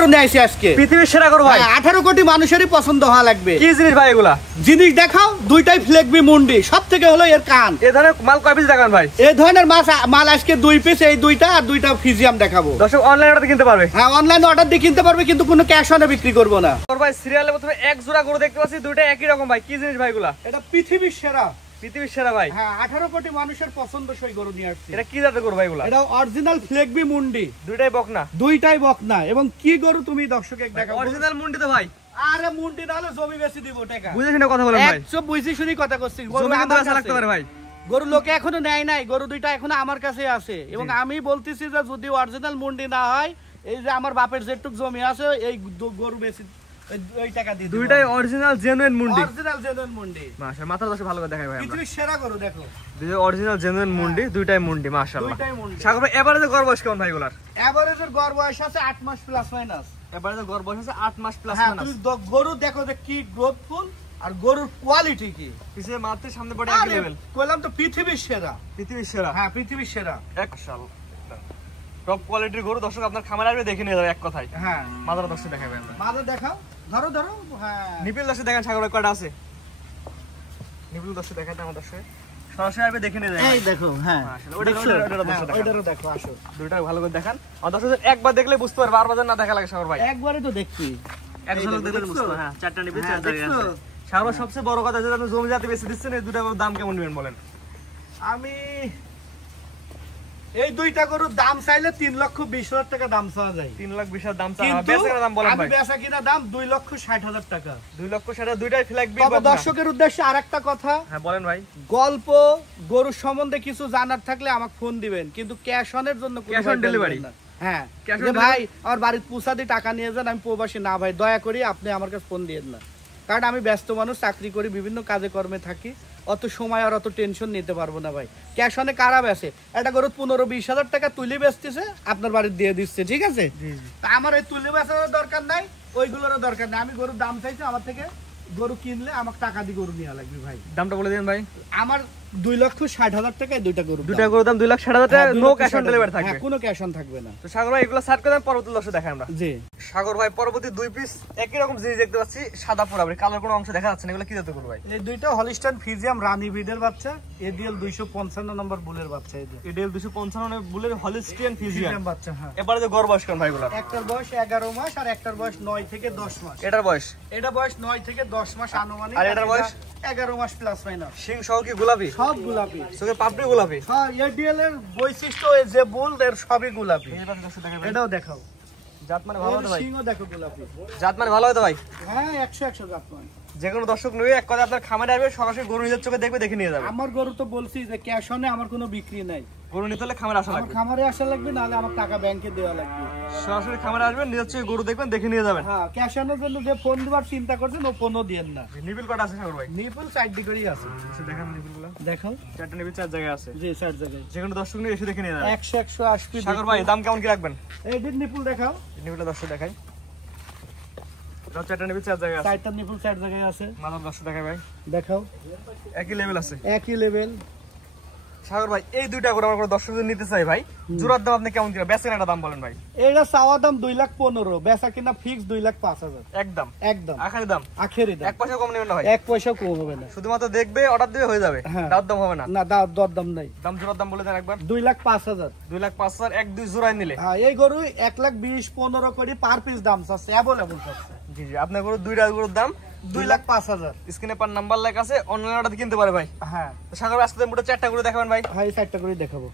গরু নিয়ে আসি আজকে, পৃথিবীর সেরা গরু ভাই। 18 কোটি মানুষেরই পছন্দ হওয়া লাগবে। কি জিনিস ভাই এগুলা? জিনিস দেখাও, দুইটাই ফ্লেগবি মুন্ডি, সব থেকে হলো এর কান। এই ধরনের মাল কয় পিস দেখান ভাই? এই ধরনের মাল আজকে 2 পিস, এই দুইটা আর দুইটা ফিজিয়াম দেখাবো। দর্শক অনলাইন অর্ডার কিনতে পারবে? হ্যাঁ, অনলাইনে অর্ডার দিয়ে কিনতে পারবে, কিন্তু কোনো ক্যাশ অনে বিক্রি করবো না। ভাই সিরিয়ালে প্রথমে এক জোড়া গরু দেখতে পাচ্ছি, দুইটা একই রকম ভাই। কি জিনিস ভাই এগুলা? এটা পৃথিবীর সেরা। পৃথিবীর সেরা ভাই? হ্যাঁ, 18 কোটি মানুষের পছন্দসই গরু নিয়ে আসছে। এটা কি জাতের গরু ভাই এগুলা? এটা অরিজিনাল ফ্লেগবি মুন্ডি, দুইটাই বকনা? দুইটাই বকনা। এবং কি গরু তুমি দর্শকে দেখাও। অরিজিনাল মুন্ডি তো ভাই? আরে মুন্ডি না হলে জমি বেশি দিব টাকা। বুঝে শুনে কথা বলেন ভাই। সব বুঝি শুনি কথা করছি। গরু জমি কিন্তু আমার আশা রাখতে পারে ভাই। গরু লোকে এখনো নেয় নাই, গরু দুইটা এখনো আমার কাছে আছে। এবং আমি বলতেছি যে যদি অরিজিনাল মুন্ডি না হয়, এই যে আমার বাপের যেটুক জমি আছে, এই গরু বেশি ওই টাকা দিয়ে দুইটাই অরিজিনাল জেনুইন মুন্ডি। অরিজিনাল জেনুইন মুন্ডি। মাশাআল্লাহ, মাথার দশে ভালো করে দেখাই ভাই। পৃথিবীর সেরা গরু দেখো। দুই অরিজিনাল জেনুইন মুন্ডি, দুইটাই মুন্ডি মাশাআল্লাহ। দুইটাই মুন্ডি। সাগর ভাই এভারেজে গড় বয়স কেমন ভাই এগুলার? এভারেজের গড় বয়স আছে 8 মাস প্লাস মাইনাস। এভারেজে গড় বয়স আছে 8 মাস প্লাস হ্যাঁ, মাইনাস। তুমি গরু দেখো যে কি গ্রোথফুল আর গরুর কোয়ালিটি কি। পিছে মাথা সামনে পড়ে এক লেভেল। কইলাম তো পৃথিবীর সেরা। পৃথিবীর সেরা? হ্যাঁ, পৃথিবীর সেরা। মাশাআল্লাহ, টপ কোয়ালিটির গরু। দর্শক আপনার খামারে আসবে দেখে নিয়ে যাবে এক কথায়। হ্যাঁ, মাথার দশে দেখাবেন আমরা। মাথা দেখাও, ধরো ধরো। হ্যাঁ, নিপিল দশে দেখেন সাগর ভাই কয়টা আছে? নিপিল দশে দেখাতে আমার দশে সরাসরি আসবে দেখে নিয়ে যাবে। এই দেখো। হ্যাঁ, ওইটারও দেখো, আসো। দুইটা ভালো করে দেখান। আর দর্শক একবার দেখলে বুঝতে পারবে, বারবার না দেখা লাগে সাগর ভাই। একবারে তো দেখছি, এক ঝলক দেখলে বুঝতে পারবে। হ্যাঁ, চারটা নিপিল, চার জায়গায় আছে। সাগর ভাই সবচেয়ে বড় কথা যেটা আপনি জমি জাতি বেশি দিচ্ছেন, এই দুটার দাম কেমন নেবেন বলেন? আমি এই দুইটা গরুর দাম চাইলে 3,20,000 টাকা দাম চাওয়া যায়। 3,20,000 দাম চাওয়া, বেচা কিনা দাম বলেন ভাই? আমি বেচা কিনা দাম 2,60,000 টাকা। 2,60,000 দুইটাই ফ্ল্যাগ বি। তবে দর্শকের উদ্দেশ্যে আরেকটা কথা। হ্যাঁ বলেন ভাই। গল্প গরুর সম্বন্ধে কিছু জানার থাকলে আমাকে ফোন দিবেন, কিন্তু ক্যাশ অনের জন্য ক্যাশ অন ডেলিভারি? হ্যাঁ, যে ভাই আমার বাড়ির পুষা দিয়ে টাকা নিয়ে যান, আমি প্রবাসী না ভাই, দয়া করে আপনি আমার কাছে ফোন দিয়েন না। কারণ আমি ব্যস্ত মানুষ, চাকরি করি, বিভিন্ন কাজে কর্মে থাকি, অত সময় আর অত টেনশন নিতে পারবো না ভাই। ক্যাশ অনে কারা বেচে? একটা গরু 15-20,000 টাকা তুলে বেচতেছে, আপনার বাড়ি দিয়ে দিচ্ছে, ঠিক আছে? আমার এই তুলে বেচার দরকার নাই, ওইগুলোরও দরকার নাই। আমি গরুর দাম চাইছি, আমার থেকে গরু কিনলে আমাকে টাকা দিয়ে গরু নেওয়া লাগবে ভাই। দামটা বলে দিন ভাই। আমার 2,60,000 টাকায় দুইটা গরু। দুইটা গরুর দাম 2,60,000 টাকা, নো ক্যাশ অন ডেলিভারি থাকবে? কোনো ক্যাশ অন থাকবে না। তো সাগর ভাই এগুলো সার্ট করে দেন, পরবর্তী দর্শক দেখাই আমরা। জি সাগর ভাই, পরবর্তী 2 পিস একই রকম জিনিস দেখতে পাচ্ছি, সাদা পোড়াবি, কালার কোনো অংশ দেখা যাচ্ছে না। এগুলো কি জাতের গরু ভাই? এই দুইটা হলিস্টাইন ফ্রিজিয়াম রানী ব্রিডের বাচ্চা, এডিএল 255 নম্বর বুলের বাচ্চা। এই যে এডিএল 255 বুলের হলিস্টিয়ান ফ্রিজিয়াম বাচ্চা। হ্যাঁ, এবারে যে গড় বয়স কেমন ভাই এগুলো? একটার বয়স 11 মাস আর একটার বয়স 9 থেকে 10 মাস। এটার বয়স? এটা বয়স 9 থেকে 10 মাস আনুমানিক। আর এটার বয়স 11 মাস প্লাস মাইনাস। সিং সহ কি গোলাপি? সব গোলাপি, চোখের পাপড়ি গোলাপি। হ্যাঁ, এডিএল এর বৈশিষ্ট্য এই যে বুল এর সবই গোলাপি। এটাও দেখাও, জাত মানে ভালো হয় ভাই? সিংও দেখো গোলাপি। জাত মানে ভালো হয় ভাই? হ্যাঁ, 100 জাত মানে। যে কোনো দর্শক নেবে এক কথা আপনার খামারে আসবে, সরাসরি গরু নিজের চোখে দেখবে, দেখে নিয়ে যাবে। আমার গরু তো বলছি যে ক্যাশ অনে আমার কোনো বিক্রি নাই। গরু নিতে হলে খামারে আসা আমার লাগবে। খামারে আসা লাগবে, নাহলে আমার টাকা ব্যাংকে দেওয়া লাগবে। সরাসরি খামারে আসবেন, নিজের চোখে গরু দেখবেন, দেখে নিয়ে যাবেন। হ্যাঁ, ক্যাশ অনের জন্য যে ফোন দেওয়ার চিন্তা করছেন, ও ফোনও দিয়েন না। নিপিল কটা আছে সাগর ভাই? নিপুল সাইড ডিগ্রি আছে। দেখেন নিপিলগুলো দেখাও। চারটা নিপিল 4 জায়গায় আছে। জি, সাইড জায়গায়। যে কোনো দর্শক নিয়ে এসে দেখে নিয়ে যাবে। 100-180 সাগর ভাই দাম কেমন কি রাখবেন? এই দিন নিপুল দেখাও। নিপিলটা দর্শক দেখাই। চারটা নিপিল 4 জায়গায় আছে। চারটা নিপুল সাইড জায়গায় আছে। মাথার দর্শক দেখাই ভাই। দেখাও, একই লেভেল আছে। একই লেভেল। সাগর ভাই এই দুইটা করে আমার দর্শক যদি নিতে চাই ভাই, জোড়ার দাম আপনি কেমন কিনা বেচেন, একটা দাম বলেন ভাই। এটা চাওয়া দাম 2,15,000, বেচা কিনা ফিক্স 2,05,000। একদম একদম আখারি দাম? আখেরি দাম। এক পয়সা কম নেবেন না ভাই? এক পয়সাও কম হবে না। শুধুমাত্র দেখবে, অর্ডার দিবে, হয়ে যাবে। হ্যাঁ। দাম দাম হবে না? না, দর দাম নাই। দাম জোড়ার দাম বলে দেন একবার। 2,05,000। 2,05,000 এক দুই জোড়ায় নিলে? হ্যাঁ, এই গরু 1,20-15 করে পার পিস দাম চাচ্ছে, অ্যাভেলেবল চাচ্ছে। জি জি, আপনার গরু দুইটা গরুর দাম 2,05,000। স্ক্রিনে পার নাম্বার লেখা আছে, অনলাইন অর্ডার কিনতে পারে ভাই। হ্যাঁ, তো সাগর আজকে মোটা 4টা গরু দেখাবেন ভাই। হ্যাঁ, এই সাইডটা করে দেখাবো।